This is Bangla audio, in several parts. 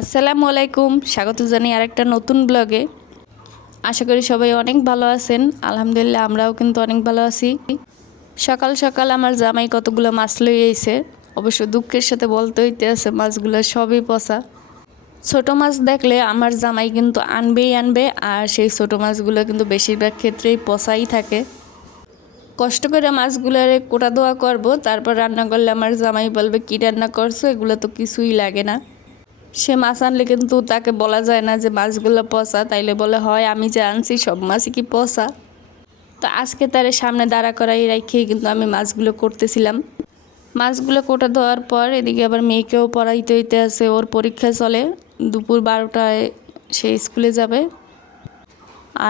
আসসালামু আলাইকুম, স্বাগত জানাই আরেকটা নতুন ব্লগে। আশা করি সবাই অনেক ভালো আছেন। আলহামদুলিল্লাহ আমরাও কিন্তু অনেক ভালো আছি। সকাল সকাল আমার জামাই কতগুলো মাছ লই আইছে। অবশ্য দুঃখের সাথে বলতে হইতে আছে মাছগুলো সবই পচা। ছোট মাছ দেখলে আমার জামাই কিন্তু আনবেই আনবে, আর সেই ছোট মাছগুলো কিন্তু বেশিরভাগ ক্ষেত্রেই পচাই থাকে। কষ্ট করে মাছগুলোরে কোটা ধোয়া করবো, তারপর রান্না করলে আমার জামাই বলবে কী রান্না করছো, এগুলো তো কিছুই লাগে না। সে মাছ আনলে কিন্তু তাকে বলা যায় না যে মাছগুলো পচা, তাইলে বলে হয় আমি যে আনছি সব মাছই কি পচা। তো আজকে তার সামনে দাঁড়া করাই রেখেই কিন্তু আমি মাছগুলো করতেছিলাম। মাছগুলো কোটা দেওয়ার পর এদিকে আবার মেয়েকেও পড়াইতে হইতে আছে, ওর পরীক্ষা চলে। দুপুর 12টায় সে স্কুলে যাবে,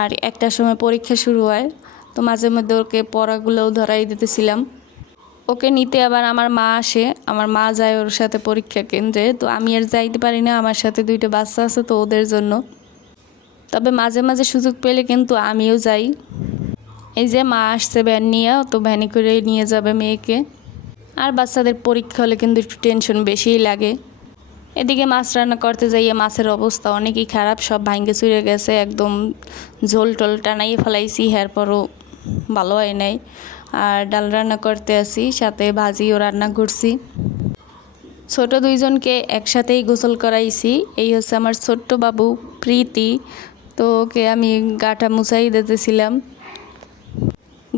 আর 1টার সময় পরীক্ষা শুরু হয়। তো মাঝে মধ্যে ওকে পড়াগুলোও ধরাই দিতেছিলাম। ওকে নিতে আবার আমার মা আসে, আমার মা যায় ওর সাথে পরীক্ষা কেন্দ্রে। তো আমি আর যাইতে পারি না, আমার সাথে 2টা বাচ্চা আছে তো ওদের জন্য। তবে মাঝে মাঝে সুযোগ পেলে কিন্তু আমিও যাই। এই যে মা আসছে ভ্যান নিয়ে, তো ভ্যানে করে নিয়ে যাবে মেয়েকে। আর বাচ্চাদের পরীক্ষা হলে কিন্তু একটু টেনশন বেশিই লাগে। এদিকে মাছ রান্না করতে যাইয়ে মাছের অবস্থা অনেকই খারাপ, সব ভাঙ্গে চুরে গেছে, একদম ঝোল টোল টানাইয়ে ফেলাইছি, এরপরও ভালো হয় নাই। আর ডাল রান্না করতে আসি, সাথে ভাজিও রান্না করছি। ছোট দুইজনকে একসাথেই গোসল করাইছি। এই হচ্ছে আমার ছোট্ট বাবু প্রীতি। তো ওকে আমি গাটা মুছাই দিতেছিলাম।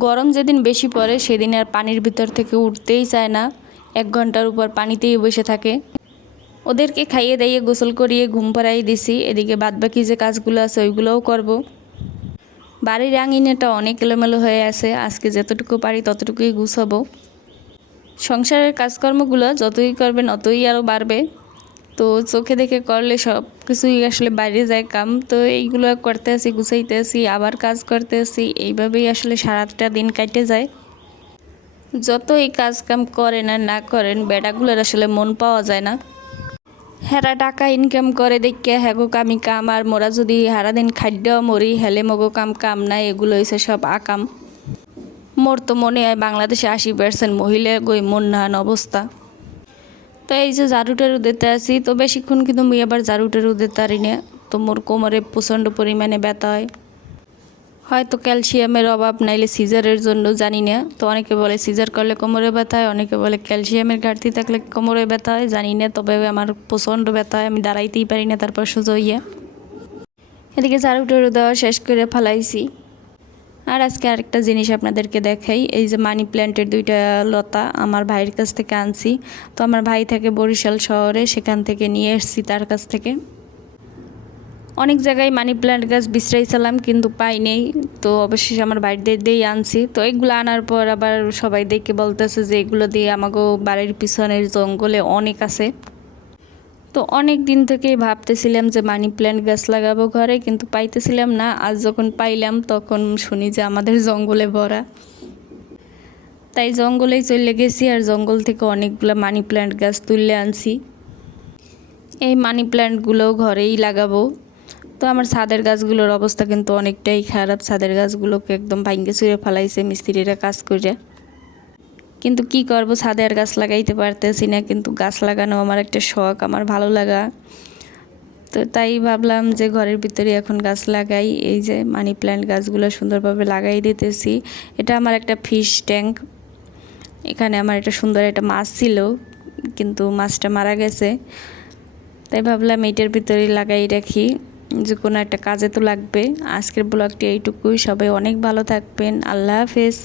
গরম যেদিন বেশি পড়ে সেদিন আর পানির ভিতর থেকে উঠতেই চায় না, 1 ঘন্টার উপর পানিতেই বসে থাকে। ওদেরকে খাইয়ে দাইয়ে গোসল করিয়ে ঘুম পাড়াই দিছি। এদিকে বাদবাকি যে কাজগুলো আছে ওইগুলোও করব। বাড়ির আঙিনাটা অনেক এলোমেলো হয়ে আছে, আজকে যতটুকু পারি ততটুকুই গুছাবো। সংসারের কাজকর্মগুলো যতই করবেন অতই আরও বাড়বে। তো চোখে দেখে করলে সব কিছুই আসলে বাইরে যায় কাম। তো এইগুলো করতে আসি, গুছাইতে আসি, আবার কাজ করতে আসি, এইভাবেই আসলে সারাটা দিন কাটে যায়। যতই কাজ কাম করেন আর না করেন, বেটাগুলোর আসলে মন পাওয়া যায় না। হেরা টাকা ইনকাম করে দেখে হ্যাগো কামি কাম, আর মোরা যদি সারাদিন খাদ্য মরি হেলে মগো কাম কাম নাই, এগুলো হয়েছে সব আকাম। মোর তো মনে হয় বাংলাদেশে 80% মহিলা গই মন নাহান অবস্থা। তো এই যে ঝাড়ু টাড়ু দিতে আসি, তো বেশিক্ষণ কিন্তু মুই আবার ঝাড়ু টাড়ু দিতে পারি না। তো মোর কোমরে প্রচণ্ড পরিমাণে ব্যথা হয়, হয়তো ক্যালসিয়ামের অভাব নাইলে সিজারের জন্য, জানি না। তো অনেকে বলে সিজার করলে কোমরে ব্যথা হয়, অনেকে বলে ক্যালসিয়ামের ঘাটতি থাকলে কোমরে ব্যথা হয়, জানি না। তবে আমার প্রচণ্ড ব্যথা হয়, আমি দাঁড়াইতেই পারি না তারপর সোজা হইয়া। এদিকে ঝাড়ু টাড়ু দেওয়া শেষ করে ফেলাইছি। আর আজকে আরেকটা জিনিস আপনাদেরকে দেখাই। এই যে মানি প্ল্যান্টের 2টা লতা আমার ভাইয়ের কাছ থেকে আনছি। তো আমার ভাই থাকে বরিশাল শহরে, সেখান থেকে নিয়ে এসেছি তার কাছ থেকে। অনেক জায়গায় মানি প্ল্যান্ট গাছ বিছরাইছিলাম কিন্তু পাই নেই। তো অবশেষে আমার বাড়িতে দিয়েই আনছি। তো এগুলো আনার পর আবার সবাই দেখে বলতেছে যে এগুলো দিয়ে আমাকে বাড়ির পিছনের জঙ্গলে অনেক আছে। তো অনেক দিন থেকেই ভাবতেছিলাম যে মানি প্ল্যান্ট গাছ লাগাবো ঘরে, কিন্তু পাইতেছিলাম না। আজ যখন পাইলাম তখন শুনি যে আমাদের জঙ্গলে ভরা। তাই জঙ্গলেই চলে গেছি, আর জঙ্গল থেকে অনেকগুলো মানি প্ল্যান্ট গাছ তুলে আনছি। এই মানি প্ল্যান্টগুলোও ঘরেই লাগাবো। তো আমার ছাদের গাছগুলোর অবস্থা কিন্তু অনেকটাই খারাপ, ছাদের গাছগুলোকে একদম ভাঙ্গে চুরে ফেলাইছে মিস্ত্রিরা কাজ করে। কিন্তু কি করব, ছাদে আর গাছ লাগাইতে পারতেছি না। কিন্তু গাছ লাগানো আমার একটা শখ, আমার ভালো লাগা। তো তাই ভাবলাম যে ঘরের ভিতরে এখন গাছ লাগাই। এই যে মানি প্ল্যান্ট গাছগুলো সুন্দরভাবে লাগাই দিতেছি। এটা আমার একটা ফিশ ট্যাঙ্ক। এখানে আমার একটা সুন্দর একটা মাছ ছিল, কিন্তু মাছটা মারা গেছে। তাই ভাবলাম এটার ভিতরেই লাগাই রাখি, যে কোনো একটা কাজে তো লাগবে। আজকের ব্লগটি এইটুকুই। সবাই অনেক ভালো থাকবেন। আল্লাহ হাফেজ।